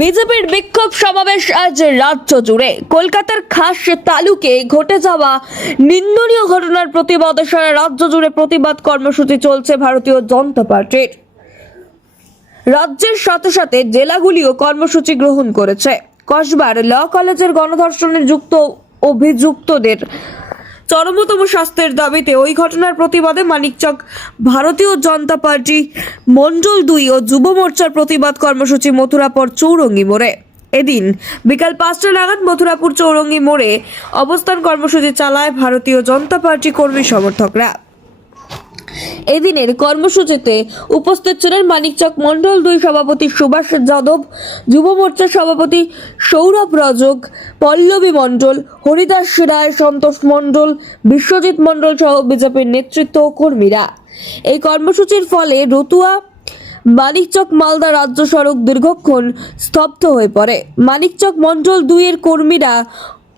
বিজেপির বিক্ষোভ সমাবেশ আজ রাজ্য জুড়ে। কলকাতার খাস তালুকে ঘটে যাওয়া নিন্দনীয় ঘটনার প্রতিবাদ সারা রাজ্য জুড়ে প্রতিবাদ কর্মসূচি চলছে ভারতীয় জনতা পার্টির। রাজ্যের সাথে সাথে জেলাগুলিও কর্মসূচি গ্রহণ করেছে। কসবার ল কলেজের গণধর্ষণে যুক্ত অভিযুক্তদের চরমতম স্বাস্থ্যের দাবিতে ওই ঘটনার প্রতিবাদে মানিকচক ভারতীয় জনতা পার্টি, মণ্ডল দুই ও যুব মোর্চার প্রতিবাদ কর্মসূচি মথুরাপর চৌরঙ্গি মোড়ে। এদিন বিকাল পাঁচটা নাগাদ মথুরাপুর চৌরঙ্গি মোড়ে অবস্থান কর্মসূচি চালায় ভারতীয় জনতা পার্টি কর্মী সমর্থকরা। এদিনের কর্মসূচিতে উপস্থিত ছিলেন মানিকচক মণ্ডল দুই সভাপতি সুভাষ যাদব, যুব মোর্চার সভাপতি সৌরভ রজক, পল্লবী মণ্ডল, হরিদাস রায়, সন্তোষ মণ্ডল, বিশ্বজিৎ মণ্ডল সহ বিজেপির নেতৃত্ব ও কর্মীরা। এই কর্মসূচির ফলে রতুয়া, মানিকচক মালদা রাজ্য সড়ক দীর্ঘক্ষণ স্তব্ধ হয়ে পড়ে। মানিকচক মণ্ডল দুইয়ের কর্মীরা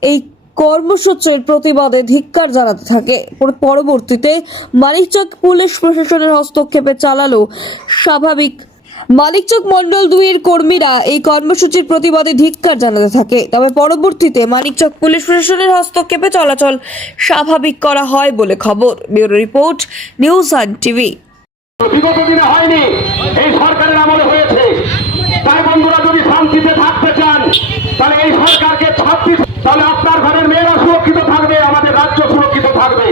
এই কর্মসূচির প্রতিবাদে ধিক্কার জানাতে থাকে। পরবর্তীতে মানিকচক পুলিশ প্রশাসনের হস্তক্ষেপে চালালো স্বাভাবিক। মানিকচক মণ্ডল দুইয়ের কর্মীরা এই কর্মসূচির প্রতিবাদে ধিক্কার জানাতে থাকে। তবে পরবর্তীতে মানিকচক পুলিশ প্রশাসনের হস্তক্ষেপে চলাচল স্বাভাবিক করা হয় বলে খবর। ব্যুরো রিপোর্ট, নিউজ আন টিভি। বিগত দিনে হয়নি, এই সরকারের আমলে হয়েছে। তাই বন্ধুরা, যদি শান্তিতে থাকতে চান, তাহলে এই সরকারকে ছাব্বিশ তাহলে আপনার ঘরের মেয়েরা সুরক্ষিত থাকবে, আমাদের রাজ্য সুরক্ষিত থাকবে।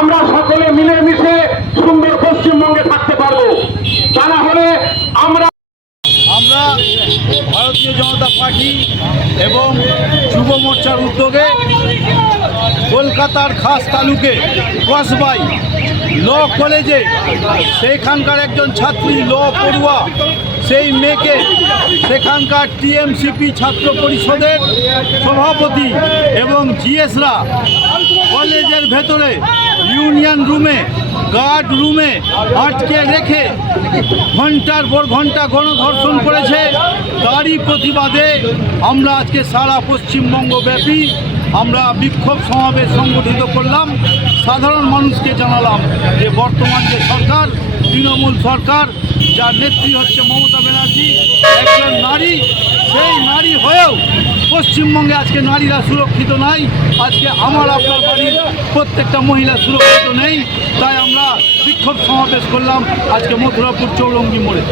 আমরা সকলে মিলেমিশে সুন্দর পশ্চিমবঙ্গে থাকতে পারব। তা না হলে আমরা আমরা ভারতীয় জনতা পার্টি এবং যুব মোর্চার উদ্যোগে কলকাতার খাস তালুকে কসবাই ল কলেজে সেখানকার একজন ছাত্রী, ল পড়ুয়া সেই মেয়েকে সেখানকার টিএমসিপি ছাত্র পরিষদের সভাপতি এবং জিএসরা কলেজের ভেতরে ইউনিয়ন রুমে, গার্ড রুমে আটকে রেখে ঘণ্টার পর ঘণ্টা গণধর্ষণ করেছে। তারই প্রতিবাদে আমরা আজকে সারা পশ্চিমবঙ্গ ব্যাপী আমরা বিক্ষোভ সমাবেশ সংগঠিত করলাম। সাধারণ মানুষকে জানালাম যে বর্তমান যে সরকার তৃণমূল সরকার, যার নেত্রী হচ্ছে মমতা ব্যানার্জি, একজন নারী, সেই নারী হয়েও পশ্চিমবঙ্গে আজকে নারীরা সুরক্ষিত নাই, আজকে আমার, আপনার বাড়ির প্রত্যেকটা মহিলা সুরক্ষিত নেই, তাই আমরা বিক্ষোভ সমাবেশ করলাম আজকে মথুরাপুর চৌরঙ্গি মোড়ে।